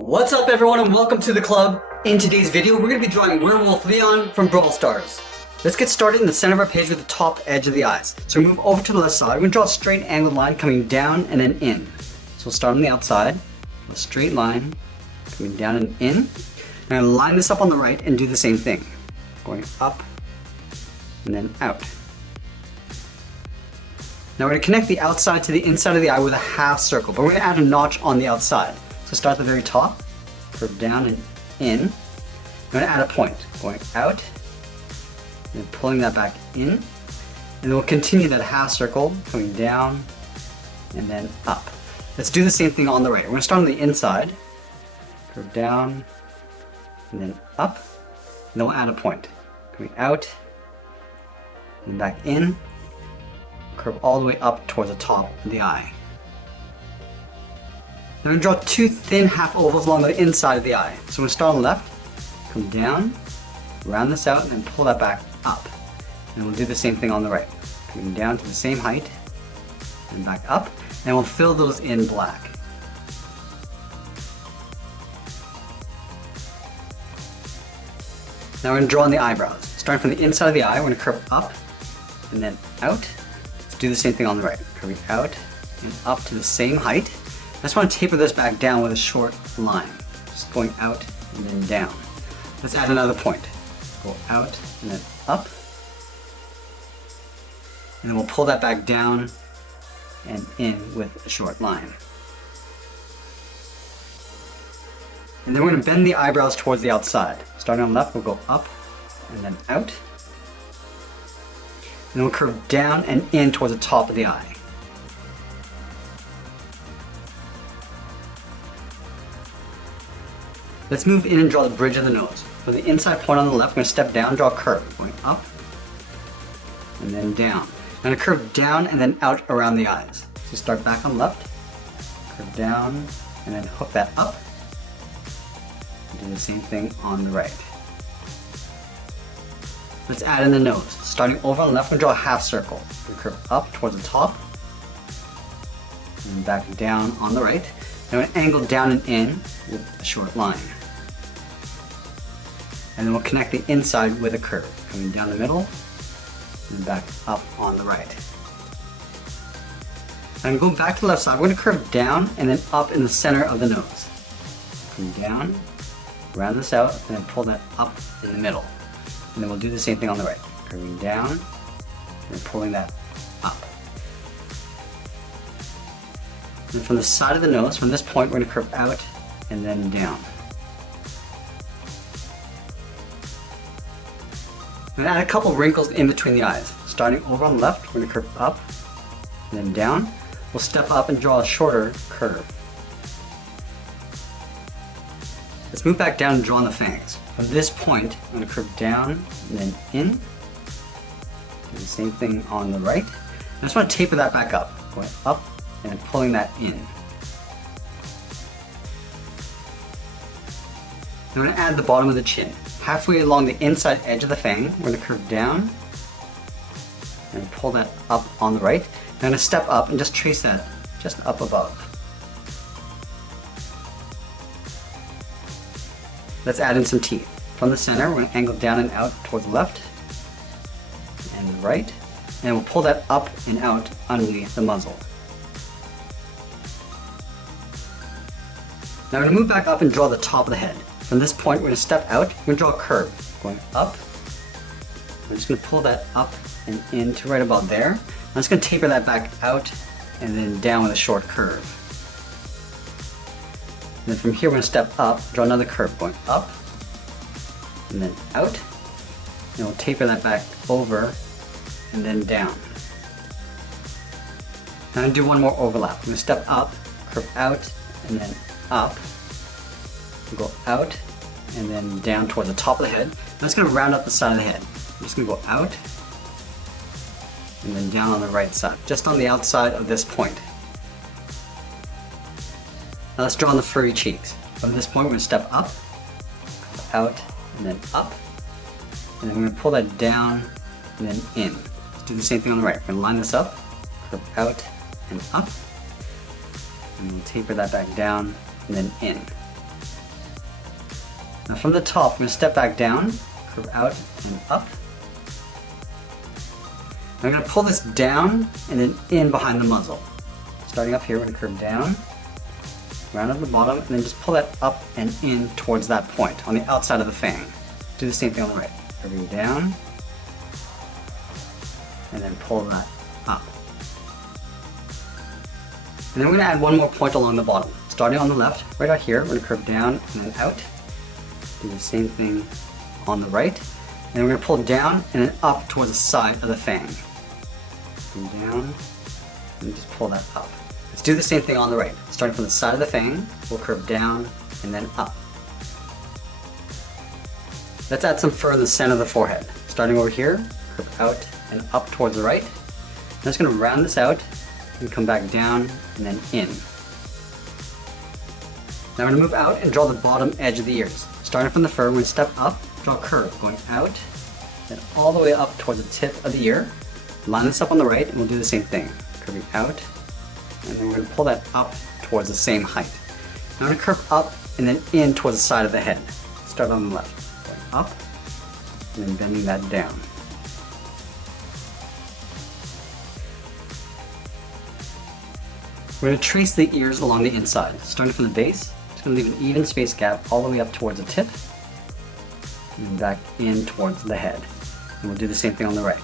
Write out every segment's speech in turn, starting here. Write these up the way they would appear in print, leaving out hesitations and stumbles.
What's up everyone and welcome to the club. In today's video we're going to be drawing Werewolf Leon from Brawl Stars. Let's get started in the center of our page with the top edge of the eyes. So we move over to the left side, we're going to draw a straight angled line coming down and then in. So we'll start on the outside, a straight line coming down and in. And I'm going to line this up on the right and do the same thing. Going up and then out. Now we're going to connect the outside to the inside of the eye with a half circle, but we're going to add a notch on the outside. So start at the very top, curve down and in. I'm going to add a point, going out, and pulling that back in. And then we'll continue that half circle, coming down, and then up. Let's do the same thing on the right. We're going to start on the inside, curve down, and then up. And then we'll add a point, coming out, and back in. Curve all the way up towards the top of the eye. Now I'm going to draw two thin half ovals along the inside of the eye. So we're going to start on the left, come down, round this out, and then pull that back up. And we'll do the same thing on the right. Coming down to the same height, and back up, and we'll fill those in black. Now we're going to draw on the eyebrows. Starting from the inside of the eye, we're going to curve up, and then out. Let's do the same thing on the right. Curving out, and up to the same height. I just want to taper this back down with a short line. Just going out and then down. Let's add another point. Go out and then up. And then we'll pull that back down and in with a short line. And then we're going to bend the eyebrows towards the outside. Starting on the left, we'll go up and then out. And then we'll curve down and in towards the top of the eye. Let's move in and draw the bridge of the nose. For the inside point on the left, we're going to step down, draw a curve, going up, and then down. I'm going to curve down and then out around the eyes. So start back on the left, curve down, and then hook that up. Do the same thing on the right. Let's add in the nose. Starting over on the left, we're going to draw a half circle. We curve up towards the top, and back down on the right. And we're going to angle down and in with a short line. And then we'll connect the inside with a curve, coming down the middle and back up on the right. And going back to the left side, we're going to curve down and then up in the center of the nose. Come down, round this out, and then pull that up in the middle. And then we'll do the same thing on the right, curving down and then pulling that up. And from the side of the nose, from this point, we're going to curve out and then down. I'm going to add a couple wrinkles in between the eyes. Starting over on the left, we're going to curve up and then down. We'll step up and draw a shorter curve. Let's move back down and draw on the fangs. From this point, I'm going to curve down and then in. Do the same thing on the right. I just want to taper that back up, going up and then pulling that in. I'm going to add the bottom of the chin. Halfway along the inside edge of the fang, we're going to curve down and pull that up on the right. I'm going to step up and just trace that just up above. Let's add in some teeth. From the center, we're going to angle down and out towards the left and the right, and we'll pull that up and out underneath the muzzle. Now we're going to move back up and draw the top of the head. From this point, we're going to step out, we're going to draw a curve, going up. I'm just going to pull that up and in to right about there. I'm just going to taper that back out and then down with a short curve. And then from here, we're going to step up, draw another curve, going up and then out. And we'll taper that back over and then down. Now I'm going to do one more overlap. I'm going to step up, curve out, and then up. Go out and then down toward the top of the head. I'm just going to round up the side of the head. I'm just going to go out and then down on the right side, just on the outside of this point. Now let's draw on the furry cheeks. From this point, we're going to step up, out, and then up. And then we're going to pull that down and then in. Let's do the same thing on the right. We're going to line this up, curve out and up. And we'll taper that back down and then in. Now from the top, we're going to step back down, curve out and up. I'm going to pull this down and then in behind the muzzle. Starting up here, we're going to curve down, round at the bottom, and then just pull that up and in towards that point on the outside of the fang. Do the same thing on the right. Curving down, and then pull that up. And then we're going to add one more point along the bottom. Starting on the left, right out here, we're going to curve down and then out. Do the same thing on the right. And we're going to pull down and then up towards the side of the fang. Come down and just pull that up. Let's do the same thing on the right. Starting from the side of the fang, we'll curve down and then up. Let's add some fur in the center of the forehead. Starting over here, curve out and up towards the right. I'm just going to round this out and come back down and then in. Now we're going to move out and draw the bottom edge of the ears. Starting from the fur, we're going to step up, draw a curve going out, then all the way up towards the tip of the ear. Line this up on the right and we'll do the same thing. Curving out, and then we're going to pull that up towards the same height. Now we're going to curve up and then in towards the side of the head. Start on the left, going up, and then bending that down. We're going to trace the ears along the inside. Starting from the base, just going to leave an even space gap all the way up towards the tip, and then back in towards the head. And we'll do the same thing on the right.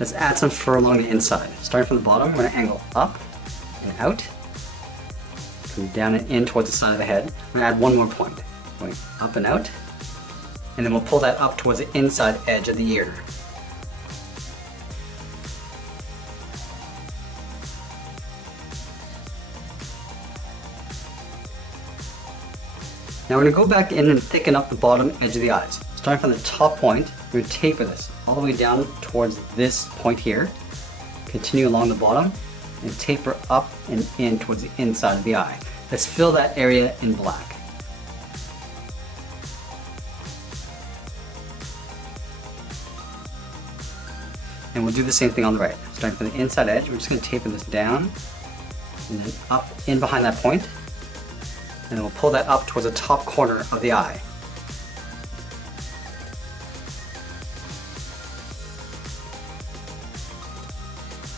Let's add some fur along the inside. Starting from the bottom, we're going to angle up and out, come down and in towards the side of the head. We're going to add one more point, going up and out, and then we'll pull that up towards the inside edge of the ear. Now we're going to go back in and thicken up the bottom edge of the eyes. Starting from the top point, we're going to taper this all the way down towards this point here. Continue along the bottom and taper up and in towards the inside of the eye. Let's fill that area in black. And we'll do the same thing on the right. Starting from the inside edge, we're just going to taper this down and then up in behind that point. And then we'll pull that up towards the top corner of the eye.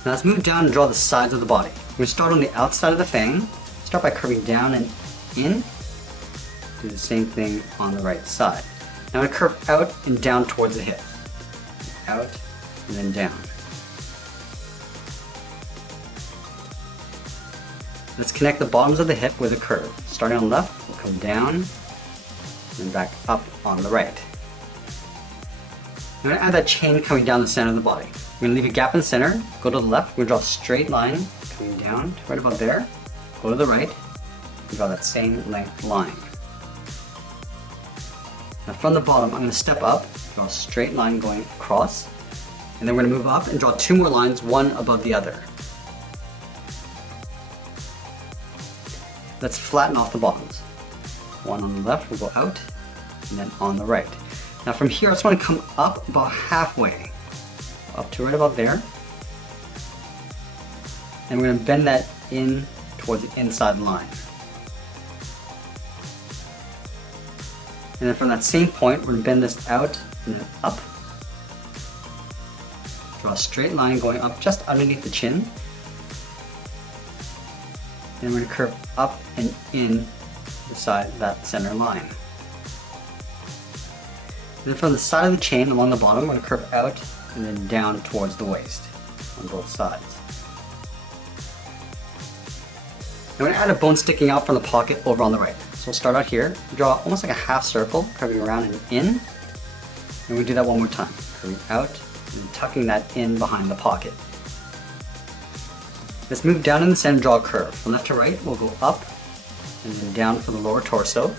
Now let's move down and draw the sides of the body. We're going to start on the outside of the fang. Start by curving down and in. Do the same thing on the right side. Now I'm going to curve out and down towards the hip. Out and then down. Let's connect the bottoms of the hip with a curve. Starting on the left, we'll come down and back up on the right. I'm going to add that chain coming down the center of the body. We're going to leave a gap in the center, go to the left, we're going to draw a straight line coming down to right about there, go to the right, and draw that same length line. Now from the bottom, I'm going to step up, draw a straight line going across, and then we're going to move up and draw two more lines, one above the other. Let's flatten off the bottoms. One on the left will go out, and then on the right. Now from here, I just want to come up about halfway, up to right about there. And we're going to bend that in towards the inside line. And then from that same point, we're going to bend this out and then up. Draw a straight line going up just underneath the chin. And we're going to curve up and in beside that center line. And then from the side of the chain along the bottom, we're going to curve out and then down towards the waist on both sides. I'm going to add a bone sticking out from the pocket over on the right. So we'll start out here, draw almost like a half circle, curving around and in. And we do that one more time, curving out and tucking that in behind the pocket. Let's move down in the center and draw a curve. From left to right, we'll go up and then down for the lower torso.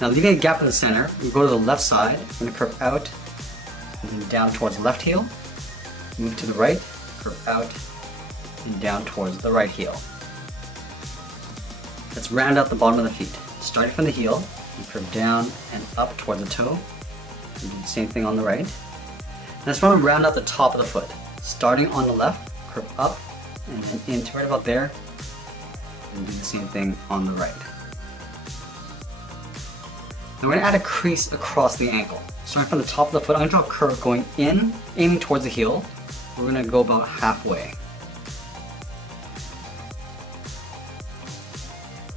Now leaving a gap in the center, we go to the left side, we're going to curve out and then down towards the left heel. Move to the right, curve out and down towards the right heel. Let's round out the bottom of the feet. Starting from the heel, we curve down and up towards the toe. We do the same thing on the right. Let's want to round out the top of the foot. Starting on the left, curve up and then into right about there, and do the same thing on the right. Now we're going to add a crease across the ankle. Starting from the top of the foot, I'm going to draw a curve going in, aiming towards the heel. We're going to go about halfway.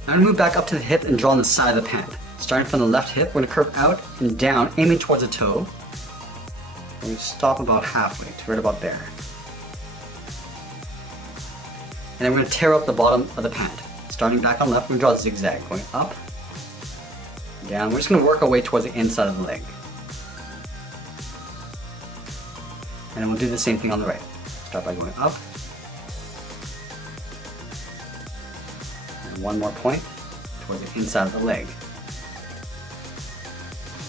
Now I'm going to move back up to the hip and draw on the side of the pant. Starting from the left hip, we're going to curve out and down, aiming towards the toe. We're going to stop about halfway, to right about there. And then we're going to tear up the bottom of the pant. Starting back on left, we're going to draw a zigzag, going up, down. We're just going to work our way towards the inside of the leg. And then we'll do the same thing on the right. Start by going up. And one more point towards the inside of the leg.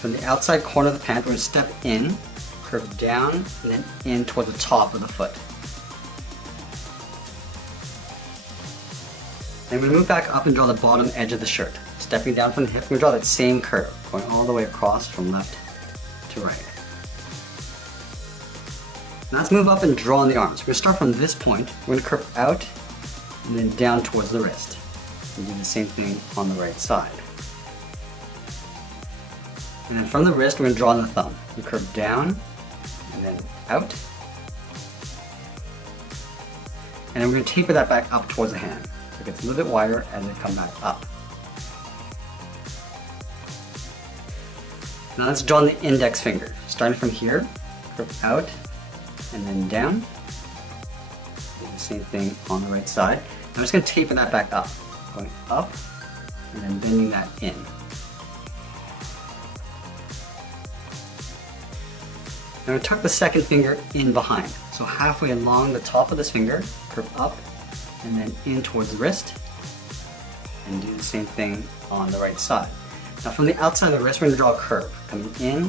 From the outside corner of the pant, we're going to step in, curve down, and then in towards the top of the foot. Then we move back up and draw the bottom edge of the shirt. Stepping down from the hip, we draw that same curve, going all the way across from left to right. Now let's move up and draw on the arms. We're going to start from this point, we're going to curve out and then down towards the wrist. And do the same thing on the right side. And then from the wrist, we're going to draw on the thumb. We curve down and then out. And then we're going to taper that back up towards the hand. So it gets a little bit wider as it comes back up. Now let's draw on the index finger. Starting from here, curve out and then down. Do the same thing on the right side. And I'm just going to taper that back up. Going up and then bending that in. Now we tuck the second finger in behind. So halfway along the top of this finger, curve up and then in towards the wrist. And do the same thing on the right side. Now from the outside of the wrist, we're going to draw a curve, coming in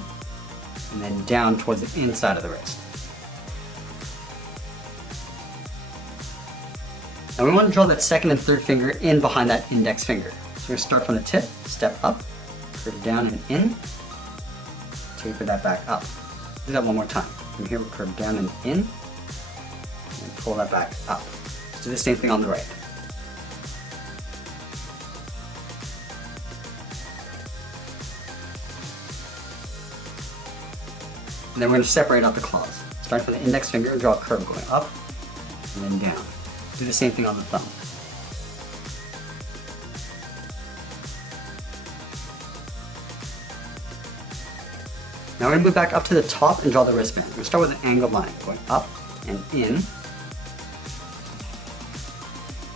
and then down towards the inside of the wrist. Now we want to draw that second and third finger in behind that index finger. So we're going to start from the tip, step up, curve down and in, taper that back up. Do that one more time. From here we'll curve down and in, and pull that back up. Let's do the same thing on the right. And then we're going to separate out the claws. Starting from the index finger, draw a curve going up and then down. Do the same thing on the thumb. Now we're going to move back up to the top and draw the wristband. We're going to start with an angled line, going up and in.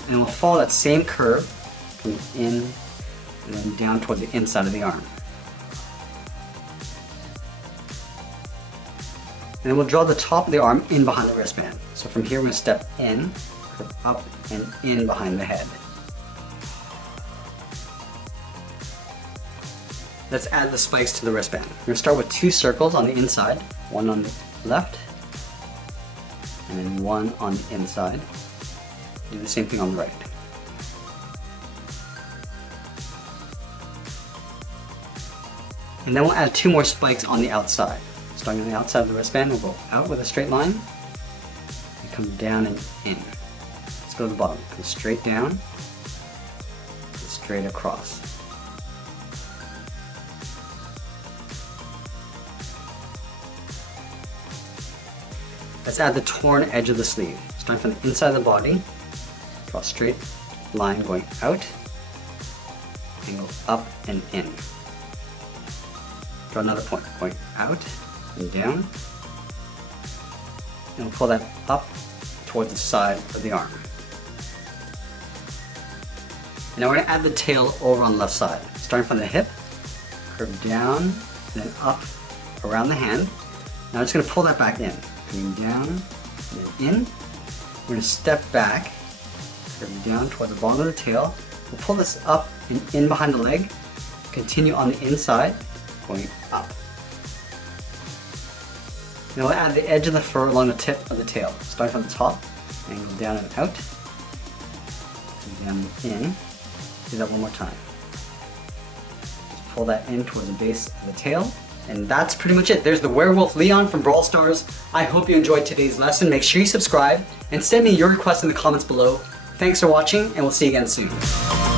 And we'll follow that same curve, coming in and then down towards the inside of the arm. And then we'll draw the top of the arm in behind the wristband. So from here we're going to step in, curve up and in behind the head. Let's add the spikes to the wristband. We're going to start with 2 circles on the inside, one on the left, and then one on the inside. Do the same thing on the right. And then we'll add 2 more spikes on the outside. Starting on the outside of the wristband, we'll go out with a straight line, and come down and in. Let's go to the bottom. Go straight down, and straight across. Let's add the torn edge of the sleeve. Starting from the inside of the body, draw a straight line going out, and go up and in. Draw another point going out and down, and we'll pull that up towards the side of the arm. And now we're going to add the tail over on the left side. Starting from the hip, curve down, and then up around the hand. Now I'm just going to pull that back in. Coming down, and then in. We're going to step back, curve down towards the bottom of the tail. We'll pull this up and in behind the leg. Continue on the inside, going up. Now we'll add the edge of the fur along the tip of the tail. Starting from the top, angle down and out, and down and in. Do that one more time. Just pull that in towards the base of the tail, And that's pretty much it. There's the Werewolf Leon from Brawl Stars. I hope you enjoyed today's lesson. Make sure you subscribe and send me your requests in the comments below. Thanks for watching, and we'll see you again soon.